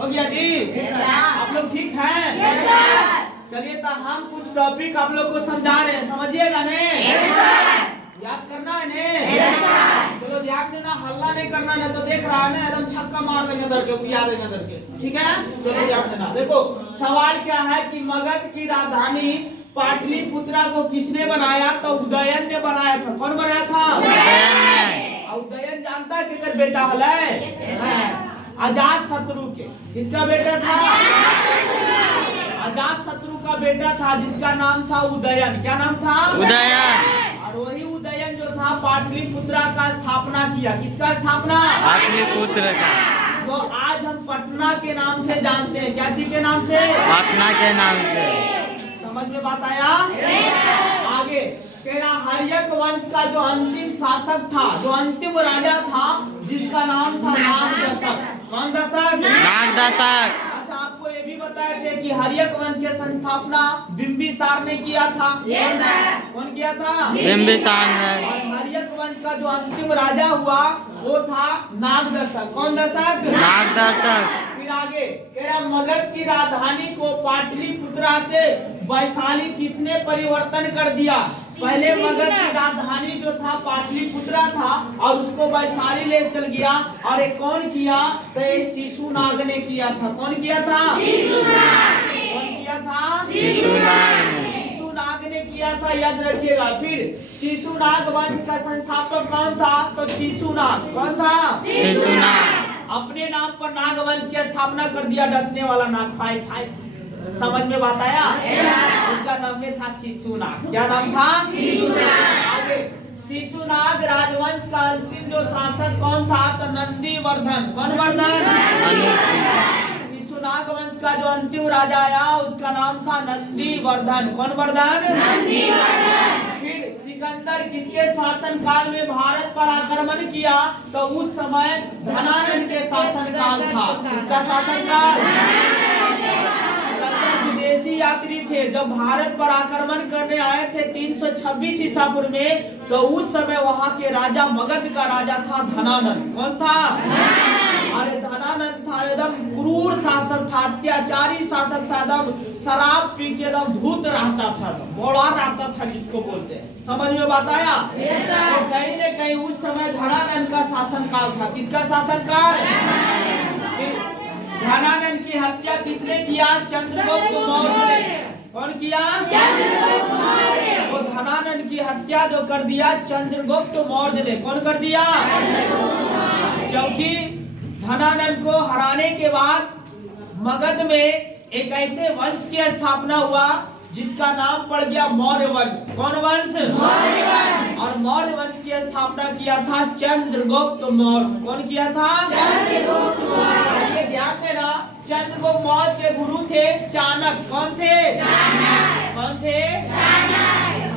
हो गया जी? आप लोग ठीक हैं? चलिए तो हम कुछ टॉपिक आप लोग को समझा रहे हैं, समझिएगा ने? याद करना है ने? चलो ध्यान देना, हल्ला नहीं करना, नहीं तो देख रहा है ना एकदम छक्का मार देंगे इधर के, उड़ा देंगे इधर के, ठीक है? चलो ध्यान देना। देखो सवाल क्या है कि मगध की राजधानी पाटलिपुत्रा को किसने बनाया? तो उदयन ने बनाया था। कौन बनाया था? उदयन जानता है किसका बेटा है? अजात शत्रु के। किसका बेटा था? अजात शत्रु का बेटा था जिसका नाम था उदयन। क्या नाम था? उदयन। और वही उदयन जो था पाटलिपुत्रा का स्थापना किया। किसका स्थापना? पाटलिपुत्र का। तो आज हम पटना के नाम से जानते हैं। क्या चीज के नाम से? पटना के नाम से। समझ में बात आया? आगे तेरा हर्यक वंश का जो अंतिम शासक था, जो अंतिम राजा था, जिसका नाम था नागदशक। कौन दशक? नागदशक। अच्छा, आपको ये भी बताए थे कि हर्यक वंश के संस्थापना बिंबिसार ने किया था। कौन किया था? बिंबिसार ने। और हर्यक वंश का जो अंतिम राजा हुआ वो था नागदशक। कौन दशक? नागदशक। फिर आगे तेरा मगध की राजधानी को पाटलिपुत्रा से वैशाली किसने परिवर्तन कर दिया? पहले मगध की राजधानी जो था पाटलिपुत्रा था और उसको वैशाली ले चल गया। और एक कौन किया? तो ये शिशुनाग ने किया था। कौन किया था? कौन किया था? शिशुनाग ने किया था, याद रखिएगा। फिर शिशुनाग वंश का संस्थापक कौन था? तो शिशुनाग। कौन था? शिशुनाग। अपने नाम पर नाग वंश की स्थापना कर दिया, डसने वाला नाग। Five five. समझ में बात आया? उसका नाम में था शिशुनाग। क्या नाम था? आगे शिशुनाग राजवंश का अंतिम जो शासक कौन था? तो नंदीवर्धन। कौन वर्धन? शिशुनाग वंश का जो अंतिम राजा आया उसका नाम था नंदीवर्धन। कौन वर्धन? फिर सिकंदर किसके शासन काल में भारत पर आक्रमण किया? तो उस समय धनानंद के शासन काल था। किसका शासन काल? विदेशी यात्री थे जब भारत पर आक्रमण करने आए थे 326 ईसा पूर्व में। तो उस समय वहां के राजा मगध का राजा था धनानंद। कौन था? अरे धनानंद था एकदम क्रूर शासक था, अत्याचारी शासक था, एकदम शराब पी के एकदम धूत रहता था, बड़ा रहता था जिसको बोलते हैं। समझ में बात आया? तो कहीं न कहीं उस समय धनानंद का शासन काल था। किसका शासन काल? धनानंद की हत्या किसने किया? चंद्रगुप्त मौर्य ने। कौन किया? चंद्रगुप्त मौर्य। वो धनानंद की हत्या जो कर दिया चंद्रगुप्त मौर्य ने। कौन कर दिया? क्योंकि धनानंद को हराने के बाद मगध में एक ऐसे वंश की स्थापना हुआ जिसका नाम पड़ गया मौर्य वंश। कौन वंश? मौर्य वंश। और मौर्य वंश की स्थापना किया था चंद्रगुप्त मौर्य। कौन किया था? चंद्रगुप्त मौर्य। ये ध्यान देना, चंद्रगुप्त मौर्य के गुरु थे चाणक्य। कौन थे? चाणक्य। कौन थे? चाणक्य।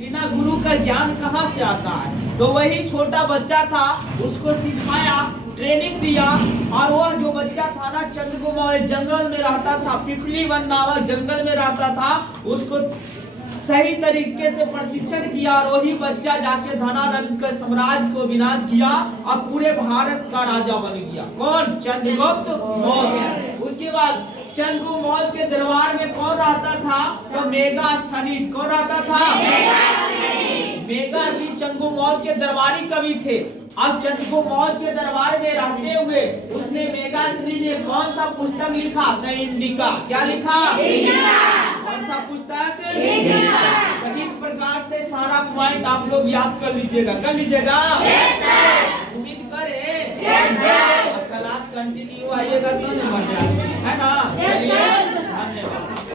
बिना गुरु का ज्ञान कहाँ से आता है? तो वही छोटा बच्चा था, उसको सिखाया, ट्रेनिंग दिया। और वह जो बच्चा था ना चंद्रगुप्त मौर्य जंगल में रहता था, पिपली वन नामक जंगल में रहता था, उसको सही तरीके से प्रशिक्षण किया। और वही बच्चा जाके धनानंद के साम्राज्य को विनाश किया और पूरे भारत का राजा बन गया। कौन? चंद्रगुप्त मौर्य। उसके बाद चंद्रगुप्त मौर्य के दरबार में कौन रहता था? तो मेगास्थनीज। कौन रहता था? मेगास्थनीज चंद्रगुप्त मौर्य के दरबारी कवि थे। अब चंद्रगुप्त मौर्य के दरबार में रहते हुए उसने मेगास्थनीज ने कौन सा पुस्तक लिखा? The indica. क्या लिखा? कौन सा पुस्तक? तो इस प्रकार से सारा पॉइंट आप लोग याद कर लीजिएगा। कर लीजिएगा? उम्मीद करें क्लास कंटिन्यू आइएगा तो है ना? चलिए, धन्यवाद।